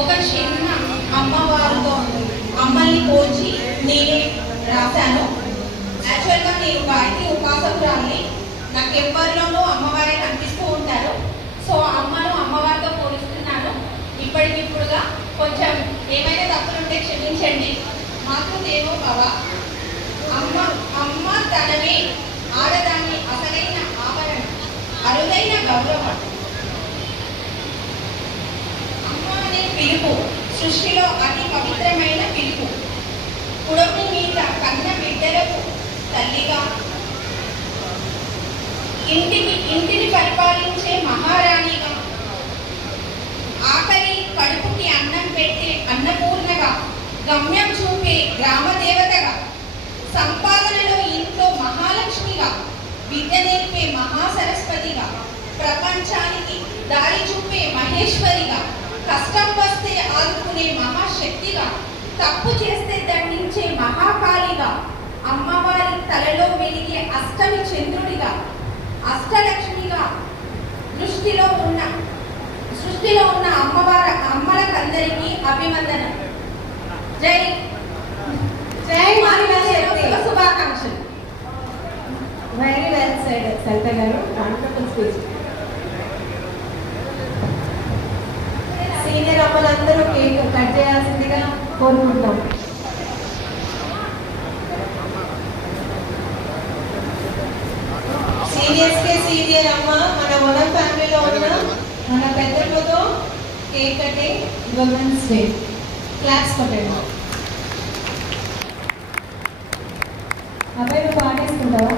ఒక చిన్న అమ్మవారితో అమ్మల్ని పోల్చి నేనే రాశాను. యాక్చువల్గా నేను గాయత్రి ఉపాసకురాల్ని. నాకు ఎవరిలోనూ అమ్మవారే కనిపిస్తూ ఉంటారు. సో అమ్మను అమ్మవారితో పోలుస్తున్నాను. ఇప్పటికిప్పుడుగా కొంచెం ఏమైనా తప్పులుంటే క్షమించండి. మాతృదేవో భవ. అమ్మ తనమే ఆడదాన్ని అసలైన ఆవరణ, అరుదైన గౌరవం. అమ్మ అనే పిలుపు సృష్టిలో అతి పవిత్రమైన పిలుపు. కుడుమి మీద కన్న బిడ్డలకు తల్లిగా, ఇంటిని పరిపాలించే మహారాణిగా, ఆకలి కడుపుకి అన్నం పెట్టే అన్నపూర్ణగా, గమ్యం చూపే గ్రామదేవతగా, సంపాదనలో ఇంట్లో మహాలక్ష్మిగా, విద్య నేర్పే మహాసరస్వతిగా, ప్రపంచానికి దారి చూపే మహేశ్వరిగా, కష్టం వస్తే ఆదుకునే మహాశక్తిగా, తప్పు చేస్తే దండించే మహాకాళిగా, అమ్మవారి తలలో వెలిగే అష్టమి చంద్రుడిగా, అష్టలక్ష్మిగా, సృష్టిలో ఉన్న అమ్మలకందరికీ అభివందనం. జై జై మహాశక్తి. శుభాకాంక్షలు. వెరీ వెల్ సైడ్ సరిత గారు. Wonderful speech. సీనియర్ అమ్మలందరూ కేక్ కట్ చేయాల్సిందిగా కోరుకుంటాం. సీనియర్ అమ్మ మన వనం ఫ్యామిలీలో ఉన్న మన పెద్దలతో కేక్ కట్టి ఉమెన్స్ డే క్లాప్స్ కొట్టండి. అబ్బాయి నువ్వు పాటేసుకుంటావా?